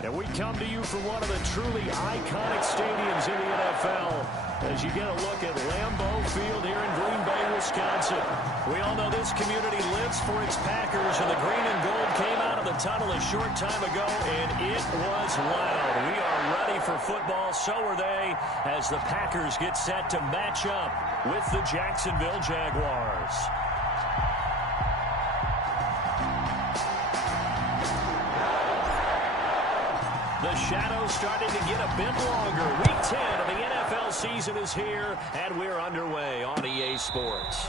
And we come to you from one of the truly iconic stadiums in the NFL as you get a look at Lambeau Field here in Green Bay, Wisconsin. We all know this community lives for its Packers, and the green and gold came out of the tunnel a short time ago, and it was loud. We are ready for football, so are they, as the Packers get set to match up with the Jacksonville Jaguars. The shadow's starting to get a bit longer. Week 10 of the NFL season is here, and we're underway on EA Sports.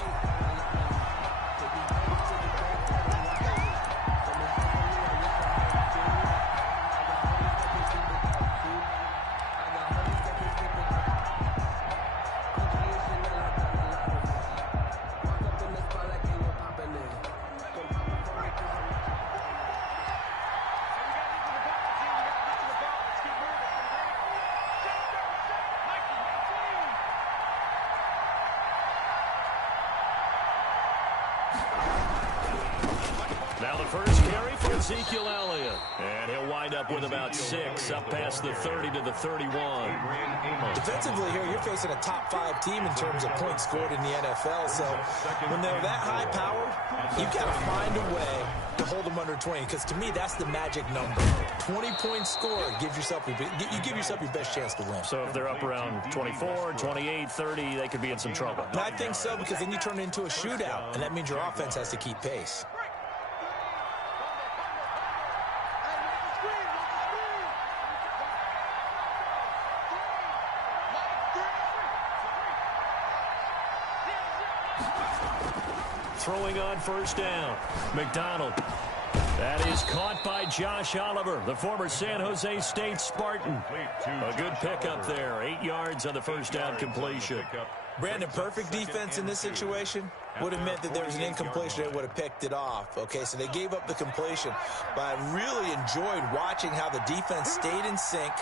Now the first carry for Ezekiel Elliott. And he'll wind up with about 6, up past the 30 to the 31. Defensively here, you're facing a top 5 team in terms of points scored in the NFL. So when they're that high powered, you've got to find a way to hold them under 20. Because to me, that's the magic number. 20-point score gives yourself you give yourself your best chance to win. So if they're up around 24, 28, 30, they could be in some trouble. And I think so, because then you turn it into a shootout, and that means your offense has to keep pace. Throwing on first down. McDonald. That is caught by Josh Oliver, the former San Jose State Spartan. A good pickup there. 8 yards on the first down completion. Brandon, perfect defense in this situation would have meant that there was an incompletion that would have picked it off. Okay, so they gave up the completion. But I really enjoyed watching how the defense stayed in sync,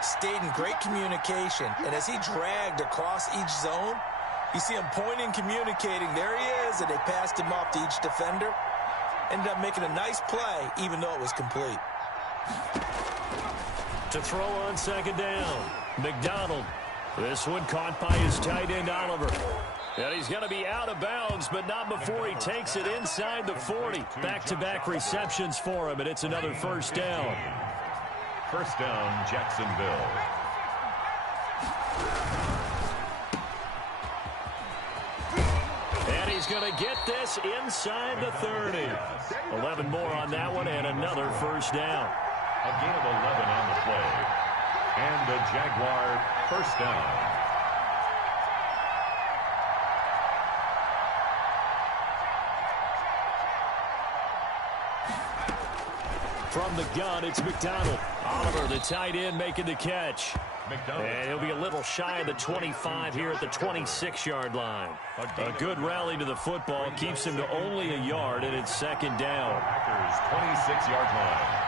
stayed in great communication, and as he dragged across each zone, you see him pointing, communicating. There he is, and they passed him off to each defender. Ended up making a nice play, even though it was complete. To throw on second down, McDonald. This one caught by his tight end, Oliver. And he's going to be out of bounds, but not before he takes it inside the 40. Back-to-back receptions for him, and it's another first down. First down, Jacksonville. And he's going to get this inside the 30. 11 more on that one, and another first down. A gain of 11 on the play. And the Jaguar first down. From the gun, it's McDonald. Oliver, the tight end, making the catch. And he'll be a little shy of the 25 here at the 26-yard line. A good rally to the football keeps him to only a yard, and it's second down. Packers 26-yard line.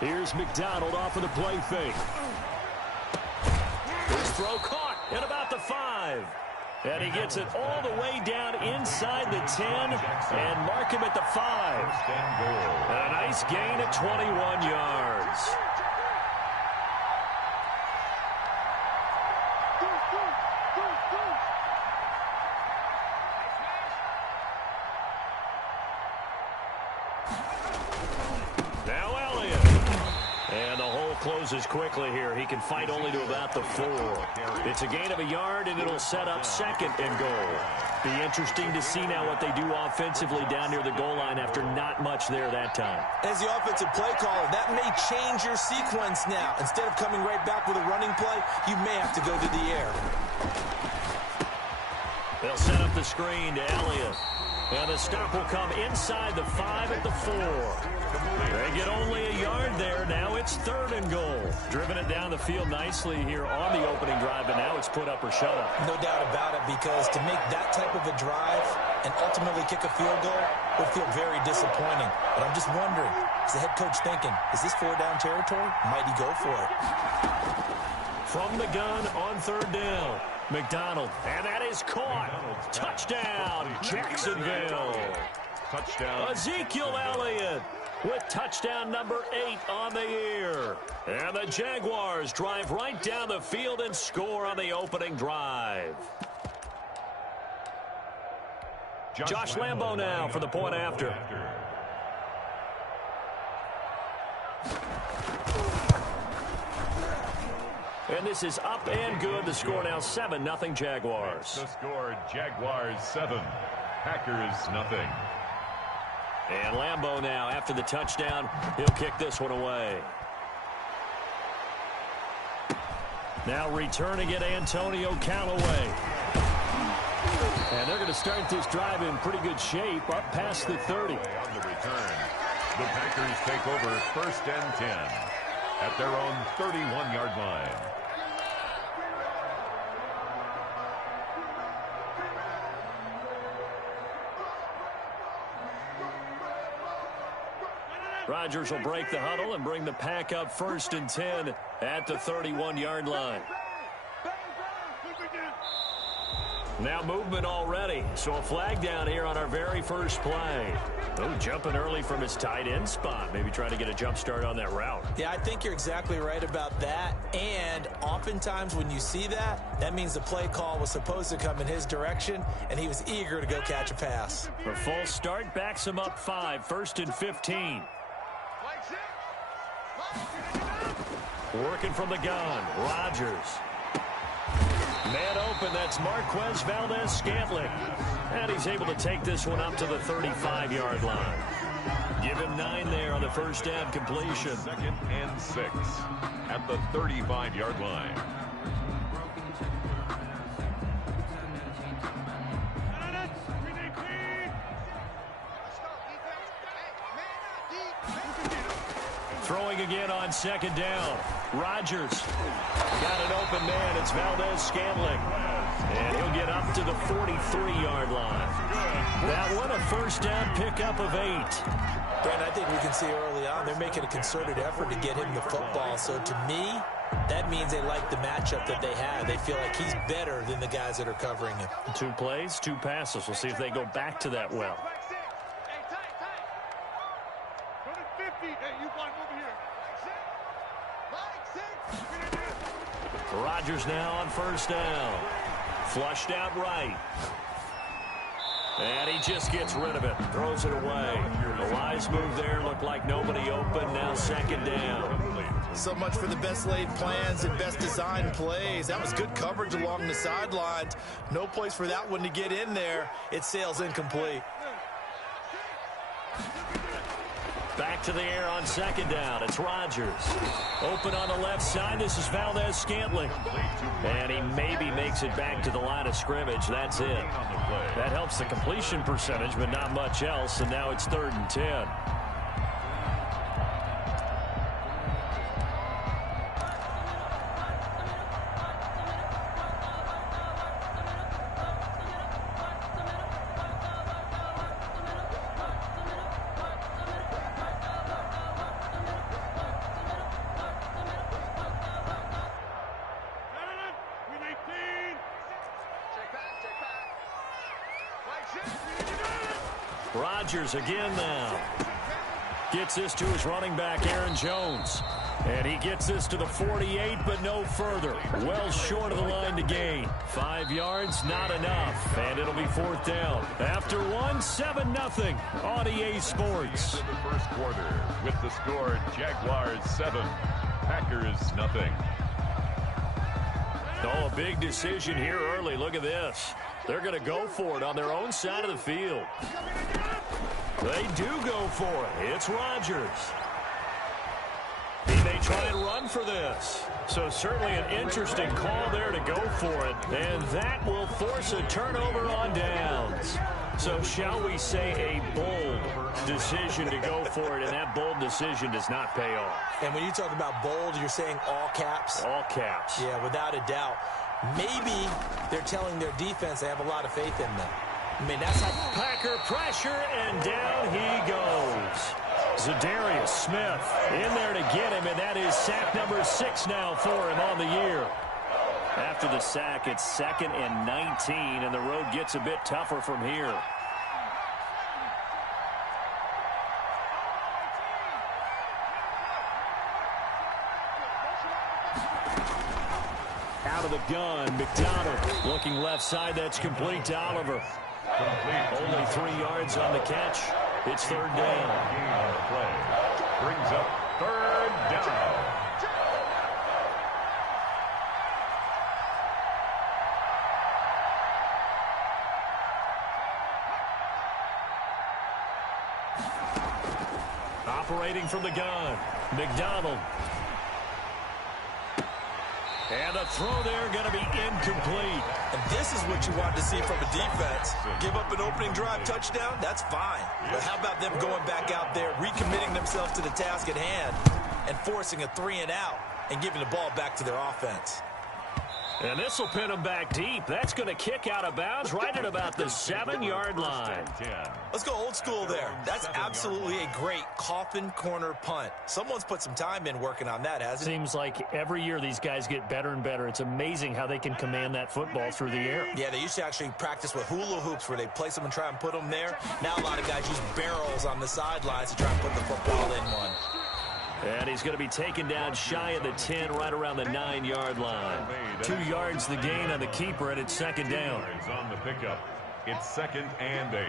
Here's McDonald off of the play fake. His throw caught at about the 5. And he gets it all the way down inside the 10 and mark him at the 5. A nice gain of 21 yards. Now Elliott. And the hole closes quickly here. He can fight only to about the 4. It's a gain of a yard, and it'll set up second and goal. Be interesting to see now what they do offensively down near the goal line after not much there that time. As the offensive play caller, that may change your sequence now. Instead of coming right back with a running play, you may have to go to the air. They'll set up the screen to Elliott. And the stop will come inside the 5 at the 4. They get only a yard there. Now it's third and goal. Driven it down the field nicely here on the opening drive, but now it's put up or shut up. No doubt about it, because to make that type of a drive and ultimately kick a field goal would feel very disappointing. But I'm just wondering, is the head coach thinking, is this 4-down territory? Might he go for it? from the gun on third down. McDonald, and that is caught. Touchdown, Jacksonville. Touchdown. Ezekiel Elliott with touchdown number 8 on the year. And the Jaguars drive right down the field and score on the opening drive. Josh Lambo now for the point after. And this is up and good. The score now 7-0 Jaguars. The score, Jaguars 7, Packers nothing. And Lambo now after the touchdown. He'll kick this one away. Now returning it, Antonio Callaway. And they're going to start this drive in pretty good shape up past the 30. On the return, the Packers take over 1st and 10 at their own 31-yard line. Rodgers will break the huddle and bring the pack up 1st and 10 at the 31-yard line. Now movement already, so a flag down here on our very first play. Oh, jumping early from his tight end spot. Maybe trying to get a jump start on that route. Yeah, I think you're exactly right about that. And oftentimes when you see that, that means the play call was supposed to come in his direction, and he was eager to go catch a pass. A false start backs him up 5, 1st and 15. Working from the gun, Rodgers. Man open, that's Marquez Valdez-Scantling. And he's able to take this one up to the 35-yard line. Give him 9 there on the first down completion. 2nd and 6 at the 35-yard line. Throwing again on 2nd down. Rodgers got an open man. It's Valdez-Scantling. And he'll get up to the 43-yard line. That one a first down pickup of 8. Brent, I think we can see early on they're making a concerted effort to get him the football. So to me, that means they like the matchup that they have. They feel like he's better than the guys that are covering him. 2 plays, 2 passes. We'll see if they go back to that well. Rodgers now on first down. Flushed out right. And he just gets rid of it. Throws it away. The wise move there. Looked like nobody open. Now 2nd down. So much for the best laid plans and best designed plays. That was good coverage along the sidelines. No place for that one to get in there. It sails incomplete. Back to the air on 2nd down. It's Rodgers. Open on the left side. This is Valdez-Scantling. And he maybe makes it back to the line of scrimmage. That's it. That helps the completion percentage, but not much else. And now it's 3rd and 10. Rodgers again now. Gets this to his running back, Aaron Jones. And he gets this to the 48, but no further. Well short of the line to gain. 5 yards, not enough. And it'll be 4th down. After 7-0 on EA Sports. In the first quarter with the score, Jaguars 7, Packers nothing. Oh, a big decision here early. Look at this. They're going to go for it on their own side of the field. They do go for it. It's Rodgers. He may try and run for this. So certainly an interesting call there to go for it. And that will force a turnover on downs. So shall we say a bold decision to go for it, and that bold decision does not pay off. And when you talk about bold, you're saying all caps? All caps. Yeah, without a doubt. Maybe they're telling their defense they have a lot of faith in them. I mean, that's how... Packer pressure, and down he goes. Zadarius Smith in there to get him, and that is sack number 6 now for him on the year. After the sack, it's 2nd and 19, and the road gets a bit tougher from here. Out of the gun, McDonald looking left side. That's complete to Oliver. Only 3 yards on the catch. It's 3rd down. On the play. Brings up 3rd down. Operating from the gun, McDonald. And the throw there going to be incomplete. And this is what you want to see from a defense. Give up an opening drive touchdown, that's fine. But how about them going back out there, recommitting themselves to the task at hand, and forcing a 3-and-out and giving the ball back to their offense. And this will pin him back deep. That's going to kick out of bounds right at about the 7-yard line. Let's go old school there. That's absolutely a great coffin corner punt. Someone's put some time in working on that, hasn't it? Seems like every year these guys get better and better. It's amazing how they can command that football through the air. Yeah, they used to actually practice with hula hoops where they place them and try and put them there. Now a lot of guys use barrels on the sidelines to try and put the football in one. And he's going to be taken down shy of the 10, right around the 9-yard line. 2 yards the gain on the keeper, and it's 2nd down. On the pickup, it's 2nd and 8.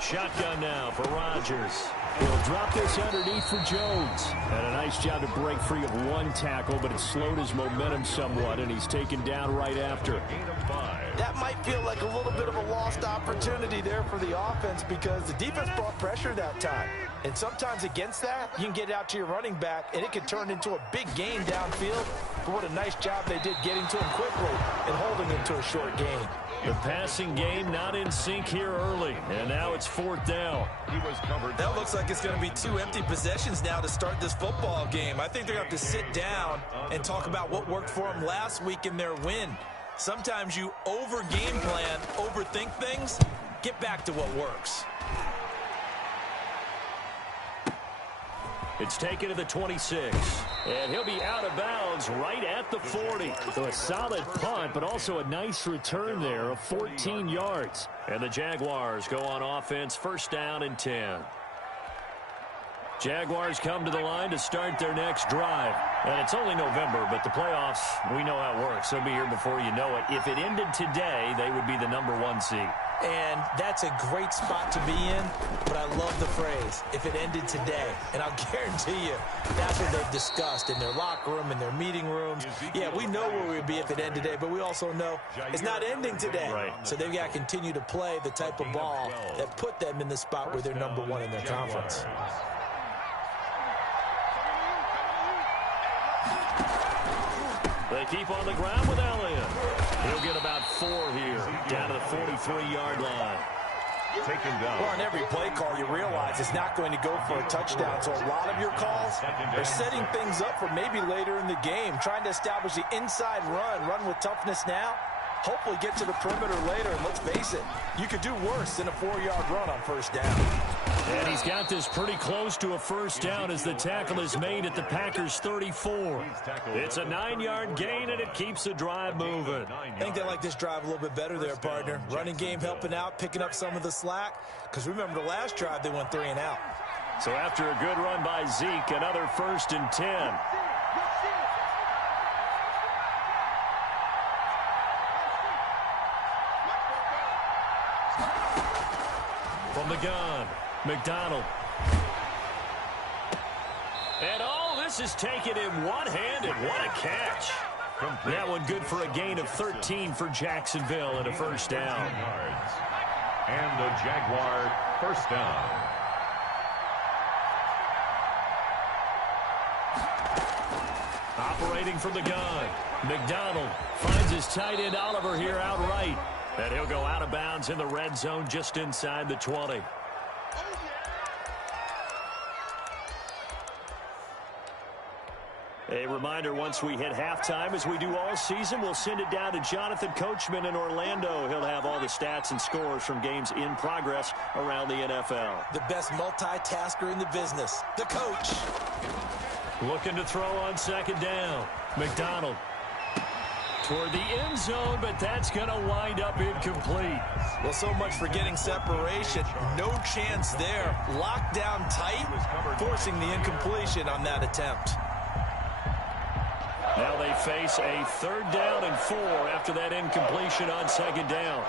Shotgun now for Rodgers. He'll drop this underneath for Jones. And a nice job to break free of 1 tackle, but it slowed his momentum somewhat, and he's taken down right after. That might feel like a little bit of a lost opportunity there for the offense because the defense brought pressure that time. And sometimes against that, you can get out to your running back, and it can turn into a big gain downfield. But what a nice job they did getting to him quickly and holding him to a short gain. The passing game not in sync here early, and now it's 4th down. He was covered. That looks like it's going to be 2 empty possessions now to start this football game. I think they're going to have to sit down and talk about what worked for them last week in their win. Sometimes you over-game plan, overthink things. Get back to what works. It's taken to the 26, and he'll be out of bounds right at the 40. So a solid punt, but also a nice return there of 14 yards. And the Jaguars go on offense, 1st down and 10. Jaguars come to the line to start their next drive. And it's only November, but the playoffs, we know how it works. They'll be here before you know it. If it ended today, they would be the #1 seed. And that's a great spot to be in, but I love the phrase, if it ended today. And I'll guarantee you, that's what they've discussed in their locker room, in their meeting rooms. Yeah, we know where we'd be if it ended today, but we also know it's not ending today. Right. So they've got to continue to play the type of ball that put them in the spot where they're #1 in their conference. They keep on the ground with Elliott. He'll get about 4 here, down to the 43-yard line. Taken down. Well, on every play call, you realize it's not going to go for a touchdown. So a lot of your calls are setting things up for maybe later in the game, trying to establish the inside run with toughness now, hopefully get to the perimeter later. And let's face it, you could do worse than a 4-yard run on 1st down. And he's got this pretty close to a 1st down as the tackle is made at the Packers' 34. It's a 9-yard gain, and it keeps the drive moving. I think they like this drive a little bit better there, partner. Running game helping out, picking up some of the slack. Because remember the last drive, they went 3 and out. So after a good run by Zeke, another 1st and 10. From the gun, McDonald. And all this is taken in one-handed. What a catch. That one good for a gain of 13 for Jacksonville and a 1st down. And the Jaguar 1st down. Operating from the gun, McDonald finds his tight end Oliver here outright. And he'll go out of bounds in the red zone just inside the 20. A reminder, once we hit halftime, as we do all season, we'll send it down to Jonathan Coachman in Orlando. He'll have all the stats and scores from games in progress around the NFL. The best multitasker in the business, the coach. Looking to throw on second down. McDonald toward the end zone, but that's going to wind up incomplete. Well, so much for getting separation. No chance there. Locked down tight, forcing the incompletion on that attempt. Now they face a 3rd down and 4 after that incompletion on second down.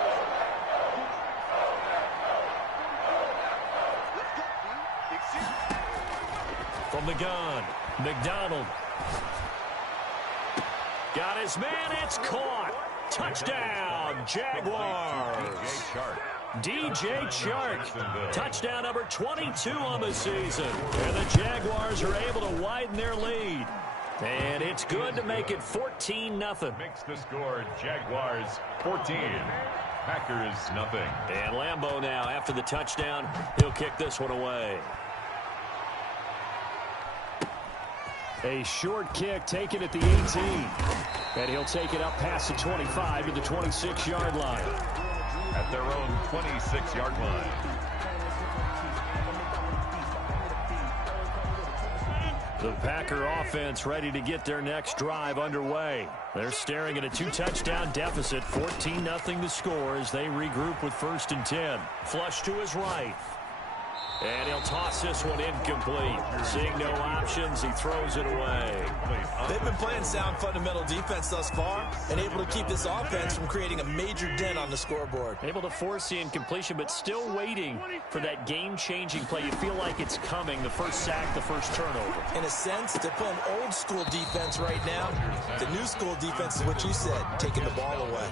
From the gun, McDonald. Got his man, it's caught. Touchdown, Jaguars. DJ Chark, touchdown number 22 on the season. And the Jaguars are able to widen their lead. And it's good to make it 14-0. Makes the score Jaguars 14, Packers nothing. And Lambeau now, after the touchdown, he'll kick this one away. A short kick taken at the 18. And he'll take it up past the 25 to the 26-yard line. At their own 26-yard line. The Packer offense ready to get their next drive underway. They're staring at a 2-touchdown deficit, 14-0 the score as they regroup with 1st and 10. Flush to his right. And he'll toss this one incomplete. Seeing no options, he throws it away. They've been playing sound fundamental defense thus far and able to keep this offense from creating a major dent on the scoreboard. Able to force the incompletion, but still waiting for that game-changing play. You feel like it's coming, the first sack, the first turnover. In a sense, they're playing old-school defense right now. The new-school defense is what you said, taking the ball away.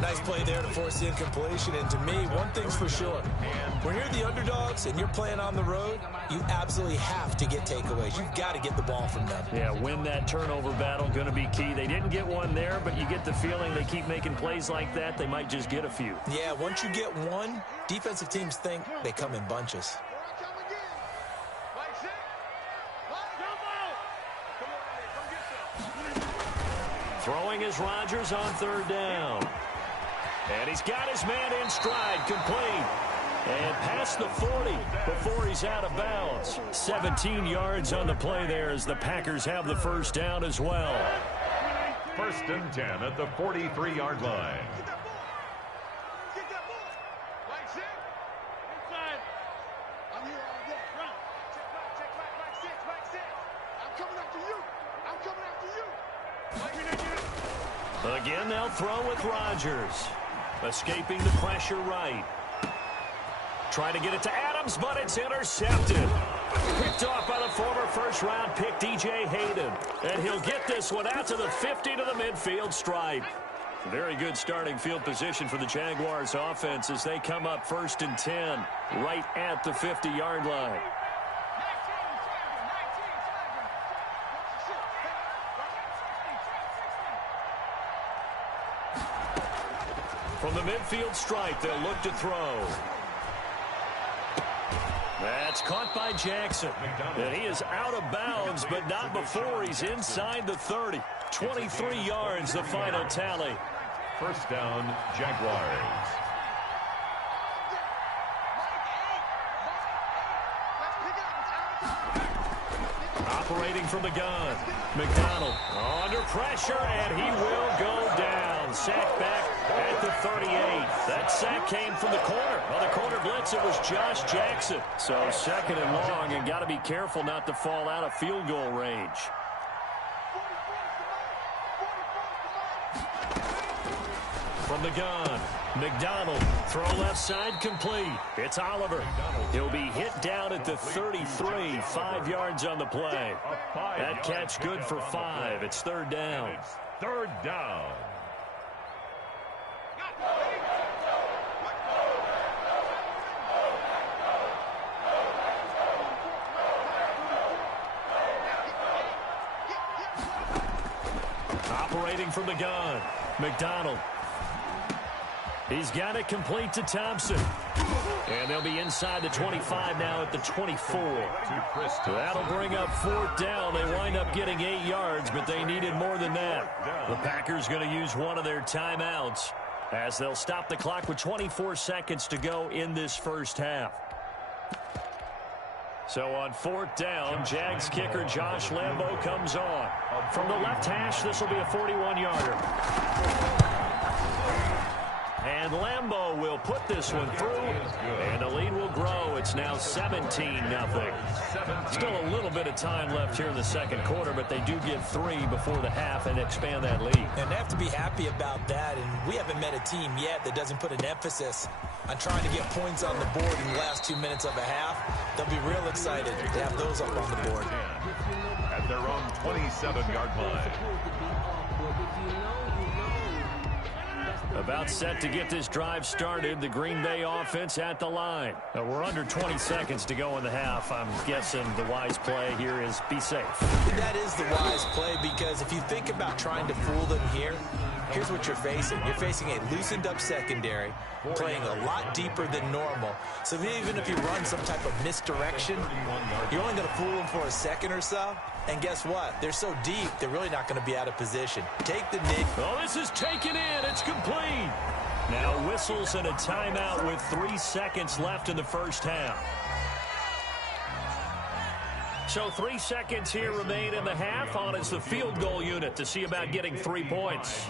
Nice play there to force the incompletion, and to me, one thing's for sure. When you're the underdogs and you're playing on the road, you absolutely have to get takeaways. You've got to get the ball from them. Yeah, win that turnover battle, going to be key. They didn't get one there, but you get the feeling they keep making plays like that, they might just get a few. Yeah, once you get one, defensive teams think they come in bunches. Throwing is Rodgers on 3rd down. And he's got his man in stride, complete. And past the 40 before he's out of bounds. 17 yards on the play there as the Packers have the 1st down as well. 1st and 10 at the 43-yard line. Again, they'll throw with Rodgers. Escaping the pressure right. Trying to get it to Adams, but it's intercepted. Picked off by the former 1st-round pick, DJ Hayden. And he'll get this one out to the 50 to the midfield stripe. Very good starting field position for the Jaguars offense as they come up 1st and 10 right at the 50-yard line. From the midfield stripe, they'll look to throw. That's caught by Jackson. And he is out of bounds, but not before he's inside the 30. 23 yards, the final tally. 1st down, Jaguars. Operating from the gun. McDonald under pressure, and he will go down. Sack back at the 38. That sack came from the corner. On the corner blitz, it was Josh Jackson. So 2nd and long, and got to be careful not to fall out of field goal range. From the gun, McDonald, throw left side complete. It's Oliver. He'll be hit down at the 33, 5 yards on the play. That catch good for 5. It's 3rd down. 3rd down. Operating from the gun, McDonald. He's got it complete to Thompson. And they'll be inside the 25 now at the 24. That'll bring up 4th down. They wind up getting 8 yards, but they needed more than that. The Packers going to use one of their timeouts as they'll stop the clock with 24 seconds to go in this first half. So on 4th down, Jags kicker Josh Lambo comes on. From the left hash, this will be a 41-yarder. And Lambo will put this one through, and the lead will grow. It's now 17-0. Still a little bit of time left here in the second quarter, but they do get 3 before the half and expand that lead. And they have to be happy about that, and we haven't met a team yet that doesn't put an emphasis on trying to get points on the board in the last 2 minutes of a half. They'll be real excited to have those up on the board. At their own 27-yard line. About set to get this drive started. The Green Bay offense at the line. We're under 20 seconds to go in the half. I'm guessing the wise play here is be safe. That is the wise play, because if you think about trying to fool them here, here's what you're facing. You're facing a loosened up secondary, playing a lot deeper than normal. So even if you run some type of misdirection, you're only going to fool them for a second or so. And guess what? They're so deep, they're really not going to be out of position. Take the nick. Oh, this is taken in. It's complete. Now whistles and a timeout with 3 seconds left in the first half. So 3 seconds here remain in the half. On is the field goal unit to see about getting 3 points.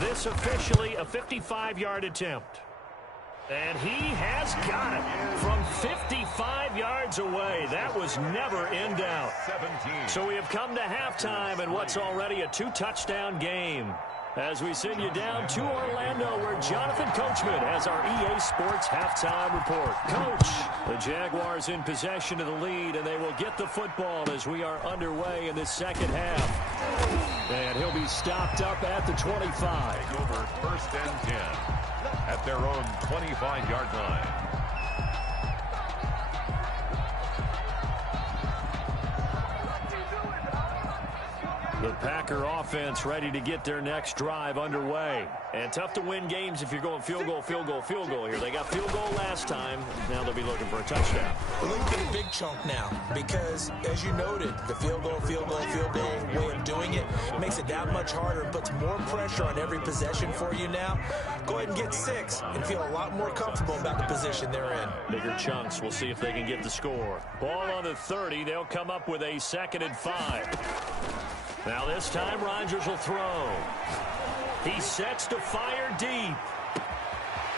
This officially a 55-yard attempt. And he has got it from 55 yards away. That was never in doubt. So we have come to halftime in what's already a 2-touchdown game. As we send you down to Orlando, where Jonathan Coachman has our EA Sports halftime report. Coach, the Jaguars in possession of the lead, and they will get the football as we are underway in the second half. And he'll be stopped up at the 25. Over 1st and 10 at their own 25-yard line. The Packer offense ready to get their next drive underway. And tough to win games if you're going field goal, field goal, field goal here. They got field goal last time. Now they'll be looking for a touchdown. We're looking for a big chunk now because, as you noted, the field goal way of doing it makes it that much harder and puts more pressure on every possession for you now. Go ahead and get 6 and feel a lot more comfortable about the position they're in. Bigger chunks. We'll see if they can get the score. Ball on the 30. They'll come up with a 2nd and 5. Now this time Rodgers will throw. He sets to fire deep.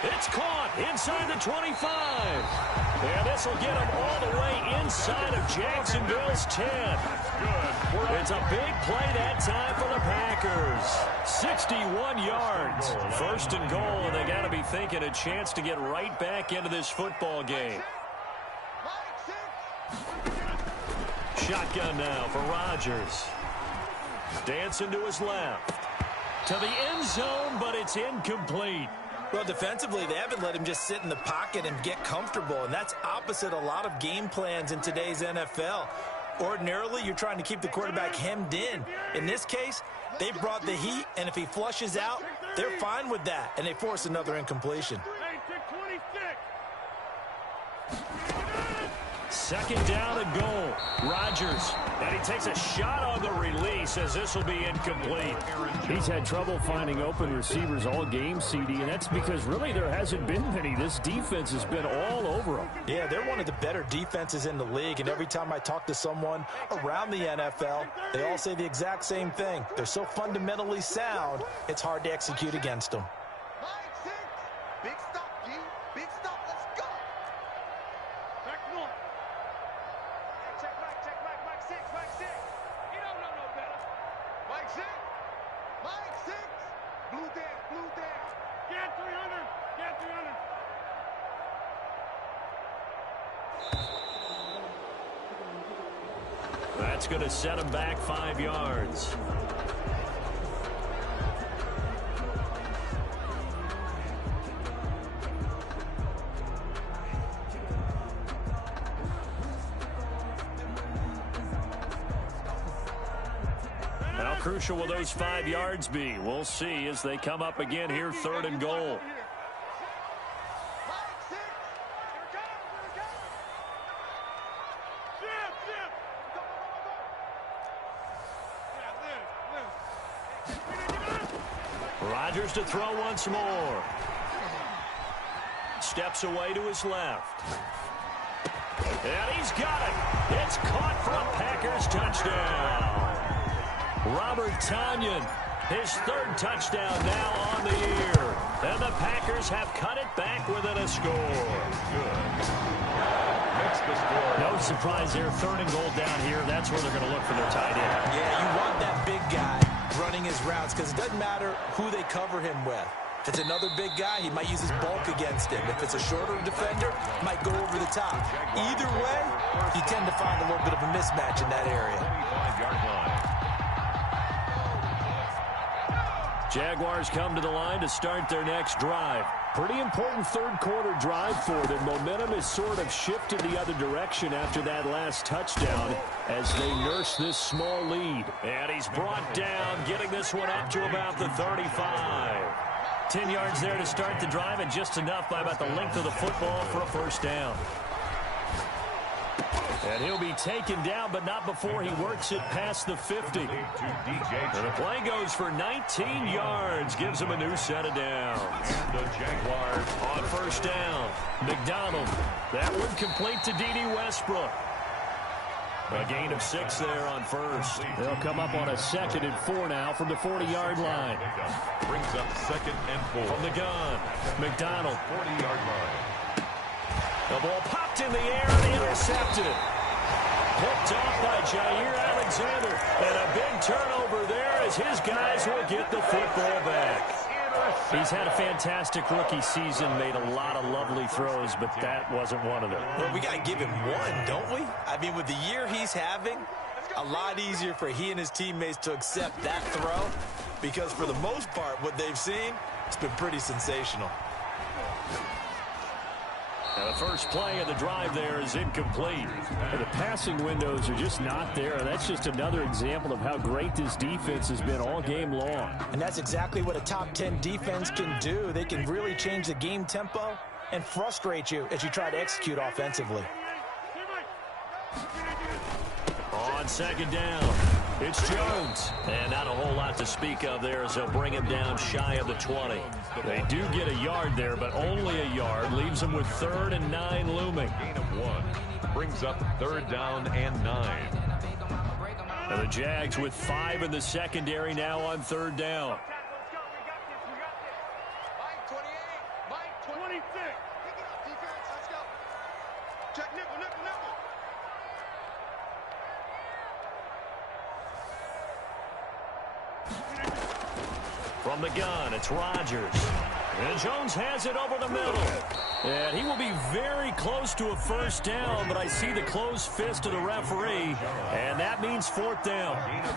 It's caught inside the 25. And this will get him all the way inside of Jacksonville's 10. It's a big play that time for the Packers. 61 yards. 1st and goal, and they got to be thinking a chance to get right back into this football game. Shotgun now for Rodgers. Dancing to his left. To the end zone, but it's incomplete. Well, defensively, they haven't let him just sit in the pocket and get comfortable, and that's opposite a lot of game plans in today's NFL. Ordinarily, you're trying to keep the quarterback hemmed in. In this case, they brought the heat, and if he flushes out, they're fine with that, and they force another incompletion. 2nd down and goal. Rodgers, and he takes a shot on the release as this will be incomplete. He's had trouble finding open receivers all game, CD, and that's because really there hasn't been many. This defense has been all over him. Yeah, they're one of the better defenses in the league, and every time I talk to someone around the NFL, they all say the exact same thing. They're so fundamentally sound, it's hard to execute against them. Big stop, G. Big stop. Let's go. Back one. Check Mike 6, Mike 6. You don't know no better. Mike 6. Mike 6. Blue down. Get 300. Get 300. That's going to set him back 5 yards. How crucial will those 5 yards be? We'll see as they come up again here, 3rd and goal. Rodgers to throw once more. Steps away to his left. And he's got it. It's caught for a Packers touchdown. Robert Tonyan, his third touchdown now on the year. And the Packers have cut it back within a score. Good. Makes the score. No surprise there. 3rd and goal down here. That's where they're going to look for their tight end. Yeah, you want that big guy running his routes because it doesn't matter who they cover him with. If it's another big guy, he might use his bulk against him. If it's a shorter defender, might go over the top. Either way, you tend to find a little bit of a mismatch in that area. 25-yard line. Jaguars come to the line to start their next drive. Pretty important 3rd quarter drive for them. Momentum has sort of shifted the other direction after that last touchdown as they nurse this small lead. And he's brought down, getting this one up to about the 35. 10 yards there to start the drive, and just enough by about the length of the football for a first down. And he'll be taken down, but not before he works it past the 50. And the play goes for 19 yards, gives him a new set of downs. the Jaguars On first down, McDonald. That one complete to D.D. Westbrook. A gain of 6 there on first. They'll come up on a 2nd and 4 now from the 40-yard line. brings up 2nd and 4. From the gun, McDonald. 40-yard line. The ball popped in the air and intercepted. Picked off by Jair Alexander. And a big turnover there as his guys will get the football back. He's had a fantastic rookie season, made a lot of lovely throws, but that wasn't one of them. Well, we got to give him one, don't we? I mean, with the year he's having, a lot easier for he and his teammates to accept that throw because for the most part, what they've seen, it's been pretty sensational. Now the first play of the drive there is incomplete. And the passing windows are just not there. That's just another example of how great this defense has been all game long. And that's exactly what a top 10 defense can do. They can really change the game tempo and frustrate you as you try to execute offensively. On 2nd down, it's Jones. And not a whole lot to speak of there as they'll bring him down shy of the 20. They do get a yard there, but only a yard. Leaves them with 3rd and 9 looming. Gain of 1. Brings up 3rd down and 9. And the Jags with 5 in the secondary now on 3rd down. Mike 28, Mike 26. Pick it up, defense. Let's go. Check nickel, nickel, nickel. From the gun, it's Rodgers. And Jones has it over the middle. And he will be very close to a first down, but I see the closed fist of the referee, and that means 4th down. Gain of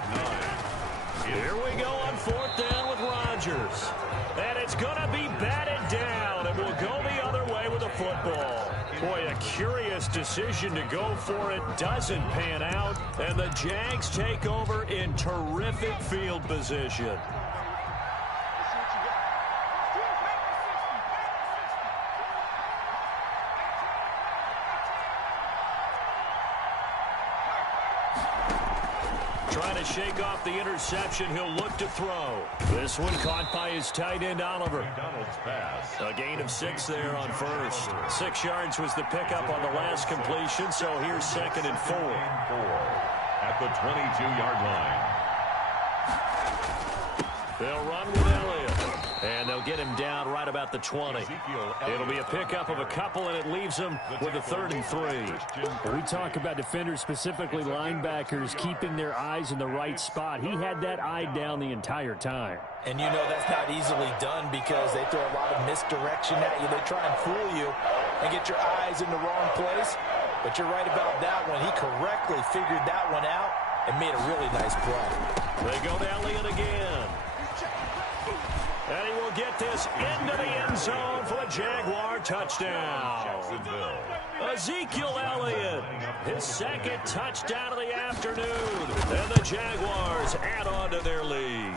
9. Here we go on 4th down with Rodgers. And it's going to be batted down, and we'll go the other way with the football. Boy, a curious decision to go for it. Doesn't pan out, and the Jags take over in terrific field position. Trying to shake off the interception. He'll look to throw. This one caught by his tight end, Oliver. McDonald's pass. A gain of 6 there on first. 6 yards was the pickup on the last completion, so here's 2nd and 4. At the 22-yard line. They'll run with Elliott. And they'll get him down right about the 20. It'll be a pickup of a couple, and it leaves them with a 3rd and 3. We talk about defenders, specifically linebackers, keeping their eyes in the right spot. He had that eye down the entire time. And you know that's not easily done because they throw a lot of misdirection at you. They try and fool you and get your eyes in the wrong place. But you're right about that one. He correctly figured that one out and made a really nice play. They go to Elliott again. And he will get this into the end zone for a Jaguar touchdown. Ezekiel Elliott, his 2nd touchdown of the afternoon. And the Jaguars add on to their lead.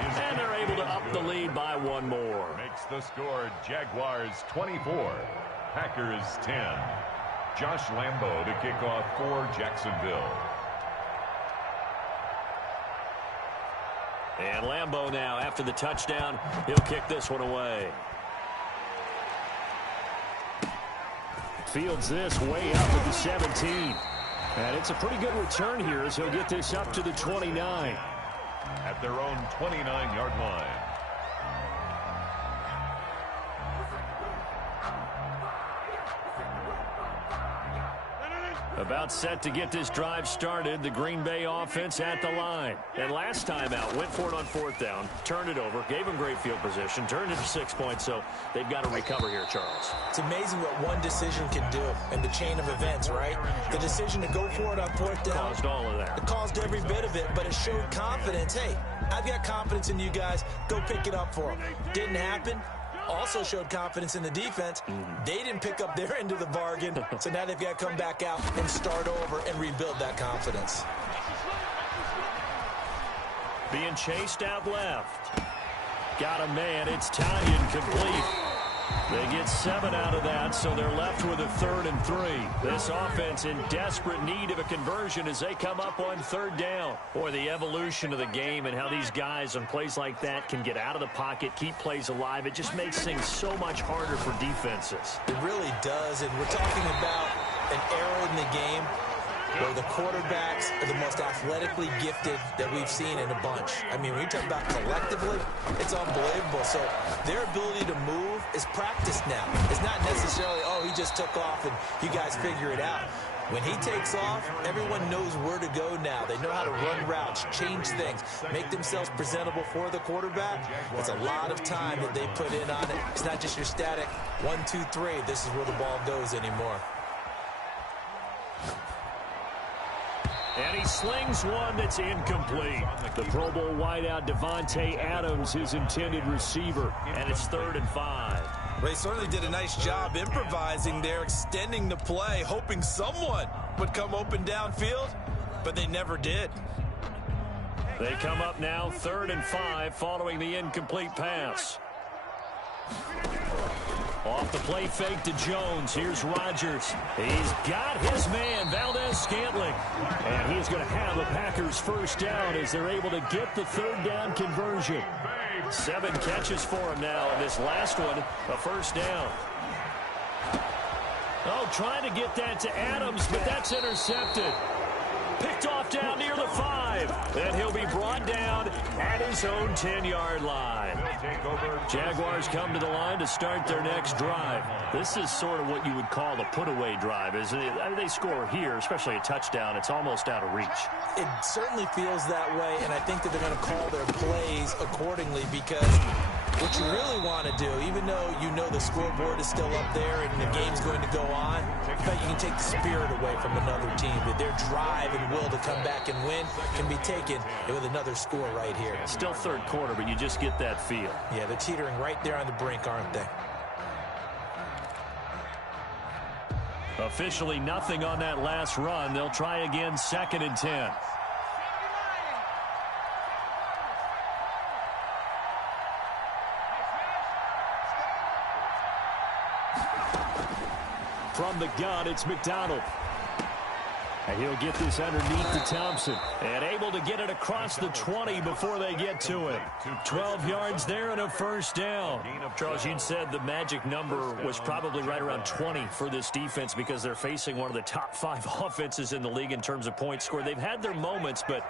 And they're able to up the lead by 1 more. Makes the score Jaguars 24, Packers 10. Josh Lambo to kick off for Jacksonville. And Lambeau now, after the touchdown, he'll kick this one away. Fields this way up at the 17. And it's a pretty good return here as he'll get this up to the 29. At their own 29-yard line. About set to get this drive started. The Green Bay offense at the line. And last time out, went for it on 4th down, turned it over, gave them great field position, turned it to 6 points, so they've got to recover here, Charles. It's amazing what one decision can do in the chain of events, right? The decision to go for it on 4th down. Caused all of that. It caused every bit of it, but it showed confidence. Hey, I've got confidence in you guys. Go pick it up for them. Didn't happen. Also showed confidence in the defense. They didn't pick up their end of the bargain, so now they've got to come back out and start over and rebuild that confidence. Being chased out left. Got a man. It's Tanyan complete. They get 7 out of that, so they're left with a 3rd and 3. This offense in desperate need of a conversion as they come up on 3rd down. Boy, the evolution of the game and how these guys on plays like that can get out of the pocket, keep plays alive, it just makes things so much harder for defenses. It really does, and we're talking about an era in the game where the quarterbacks are the most athletically gifted that we've seen in a bunch. I mean, when you talk about collectively, it's unbelievable. So their ability to move is practiced now. It's not necessarily, oh, he just took off and you guys figure it out. When he takes off, everyone knows where to go now. They know how to run routes, change things, make themselves presentable for the quarterback. It's a lot of time that they put in on it. It's not just your static 1, 2, 3. This is where the ball goes anymore. And he slings one that's incomplete. The Pro Bowl wideout Devontae Adams, his intended receiver. And it's 3rd and 5. They certainly did a nice job improvising there, extending the play, hoping someone would come open downfield, but they never did. They come up now 3rd and 5 following the incomplete pass. Off the play fake to Jones. Here's Rodgers. He's got his man, Valdez-Scantling. And he's going to have a Packers 1st down as they're able to get the 3rd down conversion. 7 catches for him now, and this last one, a 1st down. Oh, trying to get that to Adams, but that's intercepted. Picked off down near the 5. Then he'll be brought down at his own 10-yard line. Jaguars come to the line to start their next drive. This is sort of what you would call the put-away drive, isn't it? I mean, they score here, especially a touchdown. It's almost out of reach. It certainly feels that way, and I think that they're going to call their plays accordingly because what you really want to do, even though you know the scoreboard is still up there and the game's going to go on, in fact, you can take the spirit away from another team. That their drive and will to come back and win can be taken with another score right here. Still 3rd quarter, but you just get that feel. Yeah, they're teetering right there on the brink, aren't they? Officially nothing on that last run. They'll try again 2nd and 10. From the gun, it's McDonald. And he'll get this underneath to Thompson. And able to get it across the 20 before they get to it. 12 yards there and a 1st down. Charles, you'd said the magic number was probably right around 20 for this defense because they're facing one of the top 5 offenses in the league in terms of points scored. They've had their moments, but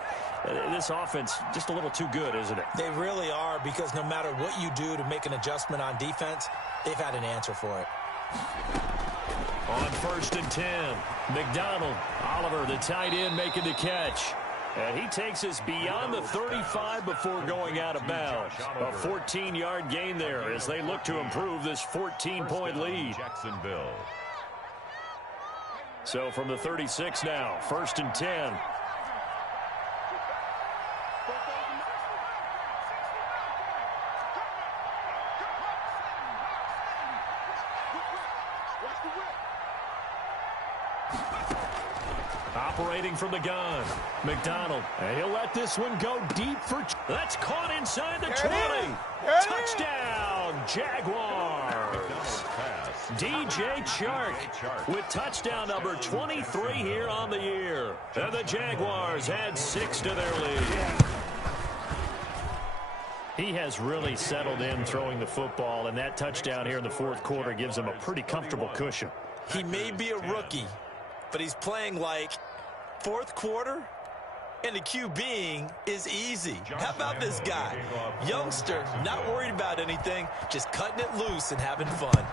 this offense just a little too good, isn't it? They really are, because no matter what you do to make an adjustment on defense, they've had an answer for it. On 1st and 10, McDonald, Oliver, the tight end, making the catch. And he takes us beyond the 35 before going out of bounds. A 14-yard gain there as they look to improve this 14-point lead. Jacksonville. So from the 36 now, 1st and 10. Operating from the gun, McDonald. And he'll let this one go deep for... That's caught inside the 20. Touchdown, Jaguars. DJ Chark with touchdown number 23 here on the year. And the Jaguars add 6 to their lead. He has really settled in throwing the football, and that touchdown here in the fourth quarter gives him a pretty comfortable cushion. He may be a rookie, but he's playing like fourth quarter, and the QBing is easy. How about this guy? Youngster, not worried about anything, just cutting it loose and having fun.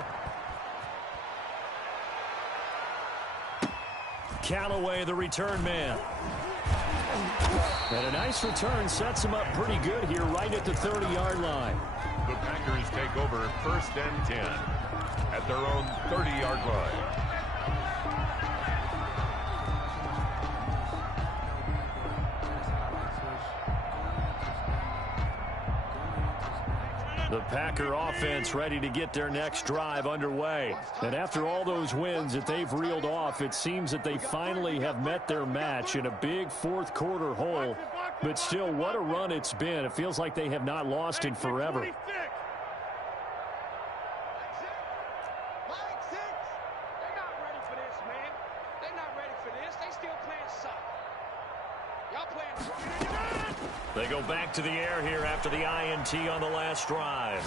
Callaway, the return man. And a nice return sets him up pretty good here right at the 30-yard line. The Packers take over 1st and 10 at their own 30-yard line. The Packer offense ready to get their next drive underway. And after all those wins that they've reeled off, it seems that they finally have met their match in a big fourth quarter hole. But still, what a run it's been. It feels like they have not lost in forever. They're not ready for this, man. They're not ready for this. They still playing soccer. Y'all playing. They go back to the air here after the INT on the last drive.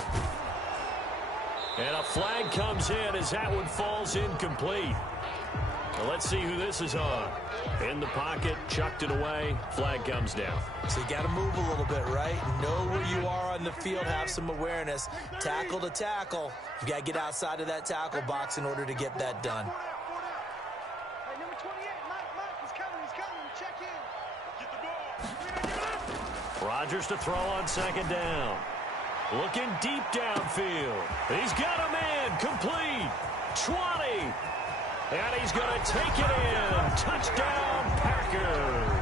And a flag comes in as that one falls incomplete. Well, let's see who this is on. In the pocket, chucked it away, flag comes down. So you got to move a little bit, right? Know where you are on the field, have some awareness. Tackle to tackle. You got to get outside of that tackle box in order to get that done. Hey, number 28, Mike, he's coming, check in. Get the ball. Rodgers to throw on 2nd down. Looking deep downfield. He's got a man complete. 20. And he's going to take it in. Touchdown, Packers.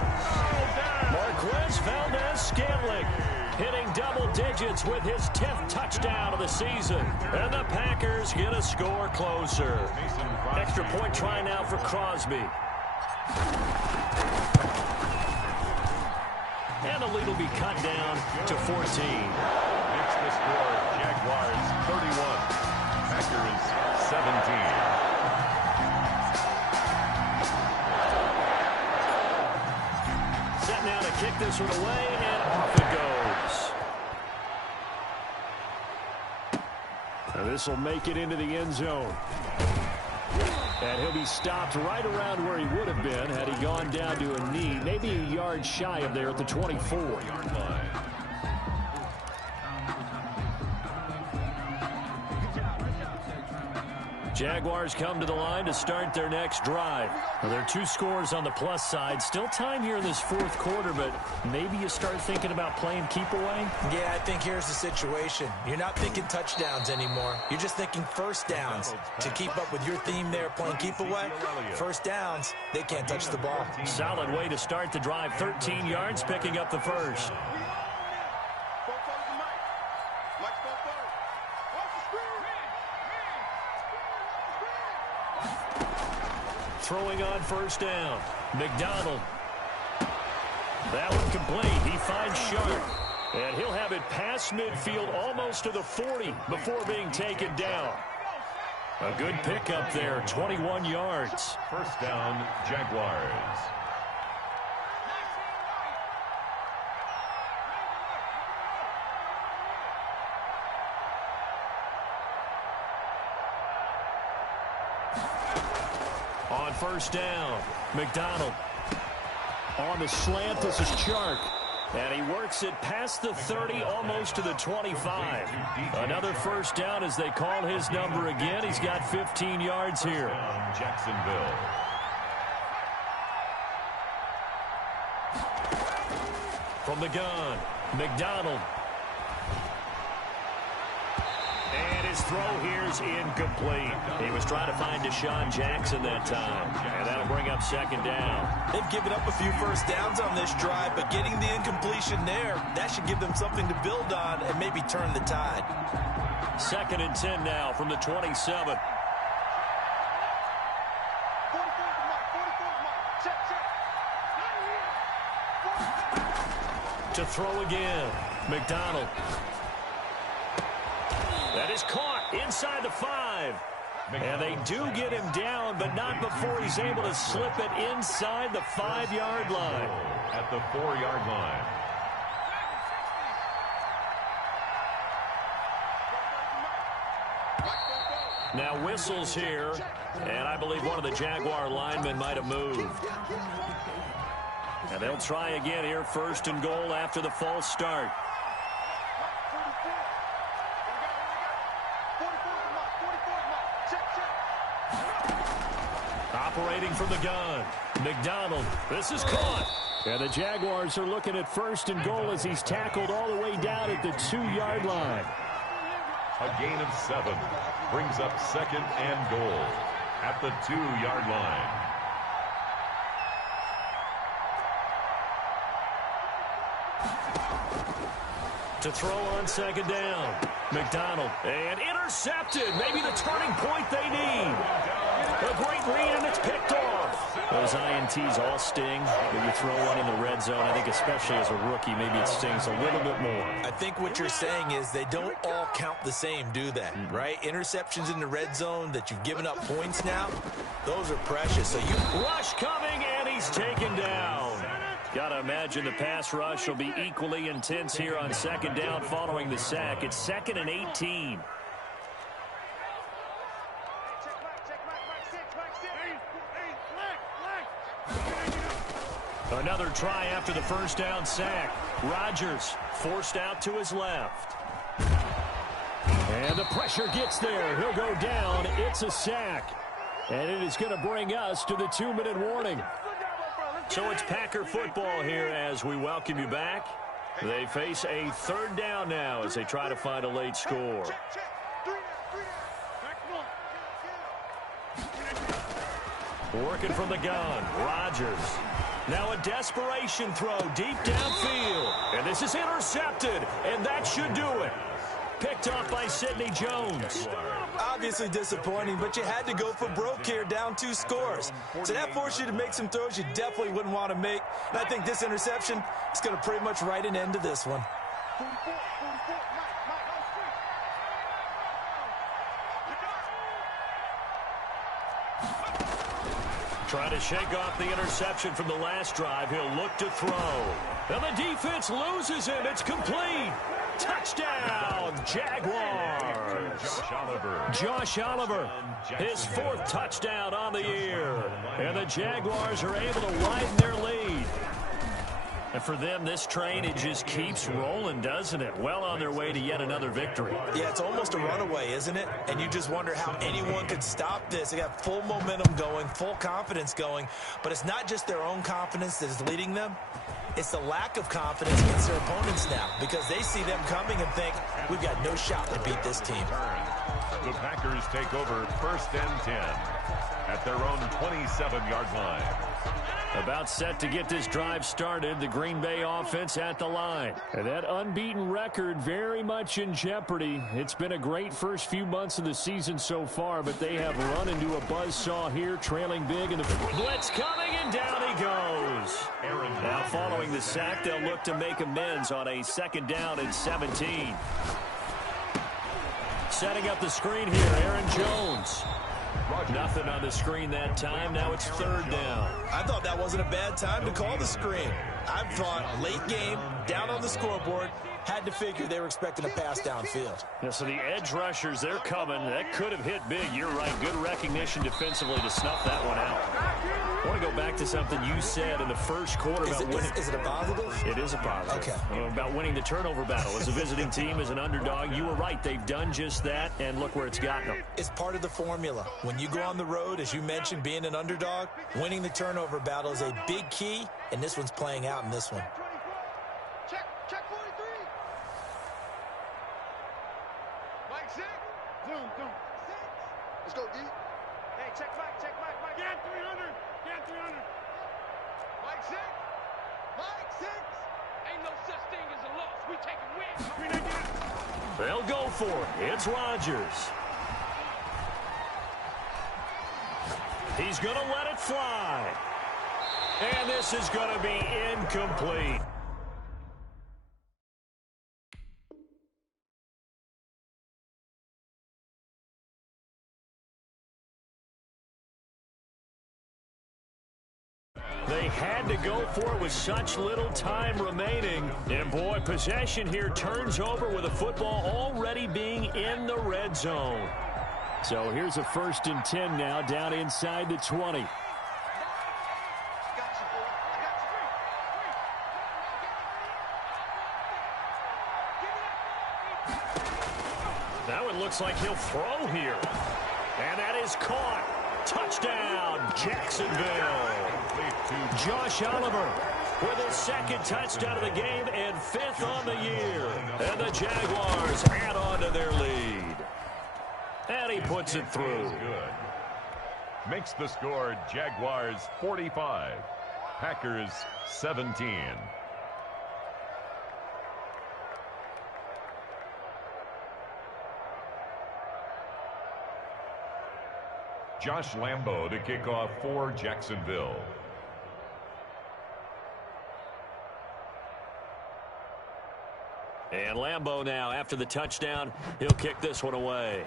Marquez Valdez-Scantling hitting double digits with his 10th touchdown of the season. And the Packers get a score closer. Extra point try now for Crosby. And the lead will be cut down to 14. It's the score. Jaguars 31. Packers 17. Set now to kick this one away, and off it goes. Now this will make it into the end zone. And he'll be stopped right around where he would have been had he gone down to a knee, maybe a yard shy of there at the 24-yard line. Jaguars come to the line to start their next drive. Well, there are 2 scores on the plus side. Still time here in this fourth quarter, but maybe you start thinking about playing keep away? Yeah, I think here's the situation. You're not thinking touchdowns anymore. You're just thinking first downs. To keep up with your theme there, playing keep away, first downs, they can't touch the ball. Solid way to start the drive. 13 yards, picking up the first. Throwing on 1st down. McDonald. That one complete. He finds Sharp. And he'll have it past midfield almost to the 40 before being taken down. A good pickup there, 21 yards. 1st down, Jaguars. On 1st down, McDonald. On the slant, this is Chark. And he works it past the 30, almost to the 25. Another 1st down as they call his number again. He's got 15 yards here. Jacksonville. From the gun, McDonald. And his throw here is incomplete. He was trying to find Deshaun Jackson that time. And that'll bring up 2nd down. They've given up a few first downs on this drive, but getting the incompletion there, that should give them something to build on and maybe turn the tide. 2nd and 10 now from the 27. To throw again, McDonald. That is caught inside the 5. And they do get him down, but not before he's able to slip it inside the 5-yard line. At the 4-yard line. Now whistles here, and I believe one of the Jaguar linemen might have moved. And they'll try again here, 1st and goal after the false start. Operating from the gun, McDonald. This is caught. And the Jaguars are looking at 1st and goal as he's tackled all the way down at the 2-yard line. A gain of 7 brings up 2nd and goal at the 2-yard line. To throw on 2nd down. McDonald. And intercepted. Maybe the turning point they need. A great read, and it's picked off. Those INTs all sting, but you throw one in the red zone. I think especially as a rookie, maybe it stings a little bit more. I think what you're saying is they don't all count the same, do they? Right? Interceptions in the red zone that you've given up points now, those are precious. So you rush coming, and he's taken down. Got to imagine the pass rush will be equally intense here on 2nd down following the sack. It's 2nd and 18. Another try after the 1st down sack. Rodgers forced out to his left. And the pressure gets there. He'll go down. It's a sack. And it is going to bring us to the 2-minute warning. So it's Packer football here as we welcome you back. They face a 3rd down now as they try to find a late score. Working from the gun, Rodgers. Now a desperation throw deep downfield. And this is intercepted, and that should do it. Picked off by Sidney Jones. Obviously disappointing, but you had to go for broke here, down 2 scores. So that forced you to make some throws you definitely wouldn't want to make. And I think this interception is going to pretty much write an end to this one. Trying to shake off the interception from the last drive. He'll look to throw. And the defense loses him. It's complete. Touchdown, Jaguars. Josh Oliver, his 4th touchdown on the year. And the Jaguars are able to widen their lead. And for them, this train, it just keeps rolling, doesn't it? Well on their way to yet another victory. Yeah, it's almost a runaway, isn't it? And you just wonder how anyone could stop this. They got full momentum going, full confidence going. But it's not just their own confidence that is leading them. It's the lack of confidence against their opponents now because they see them coming and think, we've got no shot to beat this team. The Packers take over 1st and 10 at their own 27-yard line. About set to get this drive started, the Green Bay offense at the line. And that unbeaten record very much in jeopardy. It's been a great first few months of the season so far, but they have run into a buzzsaw here, trailing big. And the blitz coming, and down he goes. Now following the sack, they'll look to make amends on a 2nd down and 17. Setting up the screen here, Aaron Jones. Nothing on the screen that time. Now it's 3rd down. I thought that wasn't a bad time to call the screen. I thought late game, down on the scoreboard, had to figure they were expecting a pass downfield. Yeah, so the edge rushers, they're coming. That could have hit big. You're right. Good recognition defensively to snuff that one out. I want to go back to something you said in the first quarter about winning. Is it a positive? It is a positive. Okay. About winning the turnover battle. As a visiting team, as an underdog, you were right. They've done just that, and look where it's gotten them. It's part of the formula. When you go on the road, as you mentioned, being an underdog, winning the turnover battle is a big key, and this one's playing out in this one. Check 43. Mike 6. Zoom. Let's go, D. Hey, check Mike. Get 300. Mike 6. Ain't no such thing as a loss. We taking wins. They'll go for it. It's Rodgers. He's going to let it fly. And this is going to be incomplete. They had to go for it with such little time remaining. And, boy, possession here turns over with the football already being in the red zone. So here's a 1st and 10 now, down inside the 20. That one looks like he'll throw here. And that is caught. Touchdown, Jacksonville. Josh Oliver with his 2nd touchdown of the game and 5th on the year. And the Jaguars add on to their lead. And he puts it through. Good. Makes the score Jaguars 45, Packers 17. Josh Lambo to kick off for Jacksonville. And Lambo now, after the touchdown, he'll kick this one away.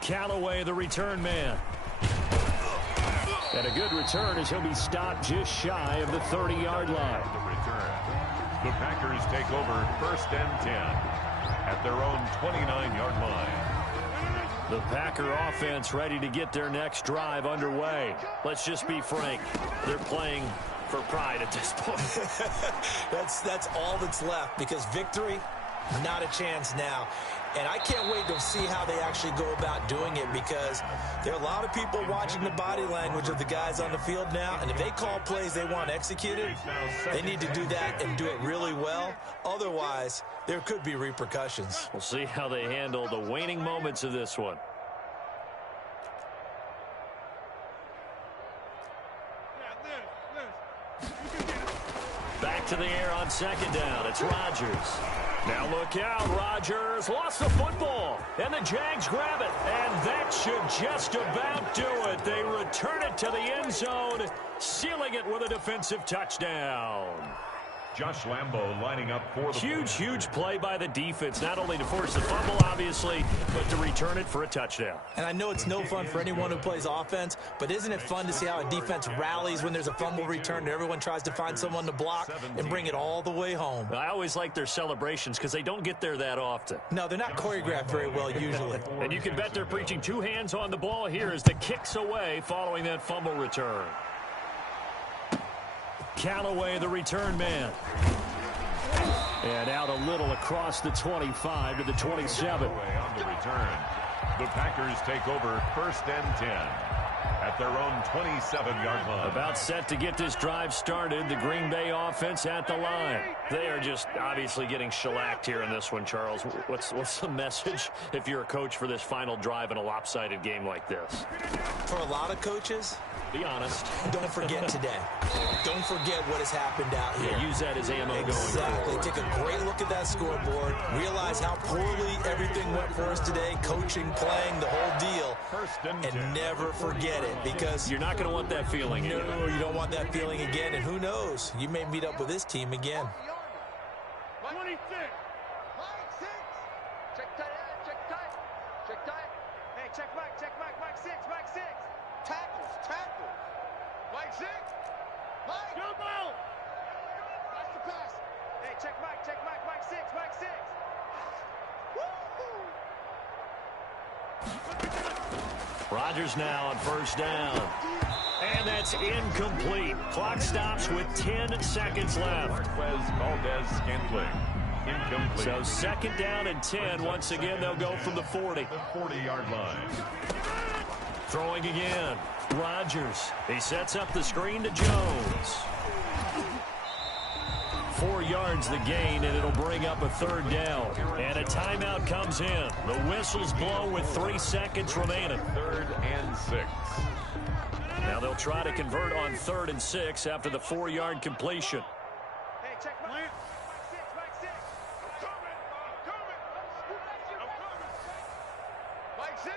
Callaway, the return man. And a good return as he'll be stopped just shy of the 30-yard line. The return. The Packers take over 1st and 10 at their own 29-yard line. The Packer offense ready to get their next drive underway. Let's just be frank. They're playing for pride at this point. That's all that's left, because victory, not a chance now. And I can't wait to see how they actually go about doing it, because there are a lot of people watching the body language of the guys on the field now, and if they call plays they want executed, they need to do that and do it really well. Otherwise, there could be repercussions. We'll see how they handle the waning moments of this one. Back to the air on 2nd down. It's Rodgers. Now look out, Rodgers lost the football, and the Jags grab it, and that should just about do it. They return it to the end zone, sealing it with a defensive touchdown. Josh Lambo lining up for the huge play by the defense, not only to force the fumble, obviously, but to return it for a touchdown. And I know it's no fun for anyone who plays offense, but isn't it fun to see how a defense rallies when there's a fumble return and everyone tries to find someone to block and bring it all the way home? I always like their celebrations because they don't get there that often. No, they're not choreographed very well usually. And you can bet they're preaching 2 hands on the ball here as the kick's away following that fumble return. Callaway, the return man. And out a little across the 25 to the 27. On the return, the Packers take over 1st and 10 at their own 27-yard line. About set to get this drive started. The Green Bay offense at the line. They are just obviously getting shellacked here in this one, Charles. What's the message if you're a coach for this final drive in a lopsided game like this? For a lot of coaches, be honest. Don't forget today. Don't forget what has happened out here. Yeah, use that as ammo going forward. Exactly. Take a great look at that scoreboard. Realize how poorly everything went for us today. Coaching, playing, the whole deal. And never forget it, because you're not going to want that feeling again. No, you don't want that feeling again. And who knows? You may meet up with this team again. 26. Check tight, check tight. Check tight. Hey, check Mike, Mike 6, Mike 6. Tackles. Mike 6. Mike. Go ball. Watch the pass. Hey, check Mike, Mike 6, Mike 6. Woo! Rodgers now on 1st down. And that's incomplete. Clock stops with 10 seconds left. Valdez-Scantling. Incomplete. So 2nd down and 10. Once again, they'll go from the 40. The 40-yard line. Throwing again. Rodgers. He sets up the screen to Jones. 4 yards the gain, and it'll bring up a 3rd down. And a timeout comes in. The whistles blow with 3 seconds remaining. 3rd and 6. Now they'll try to convert on 3rd and 6 after the 4-yard completion. Hey, check Mike. Mike 6. Coming. Mike 6.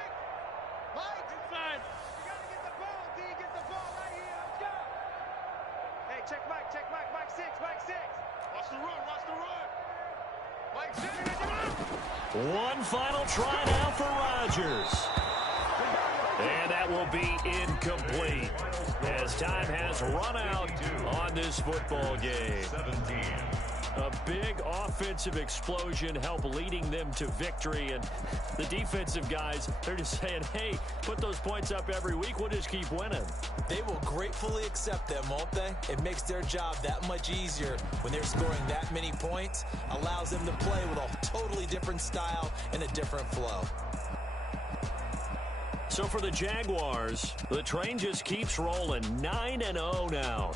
Mike. Inside. You got to get the ball, D. Get the ball right here. Let's go. Hey, check Mike. Mike 6. Watch the run. Mike 6. One final try now for Rodgers. And that will be incomplete as time has run out on this football game. 17. A big offensive explosion helped leading them to victory. And the defensive guys, they're just saying, hey, put those points up every week. We'll just keep winning. They will gratefully accept them, won't they? It makes their job that much easier when they're scoring that many points. Allows them to play with a totally different style and a different flow. So for the Jaguars, the train just keeps rolling. 9-0 now.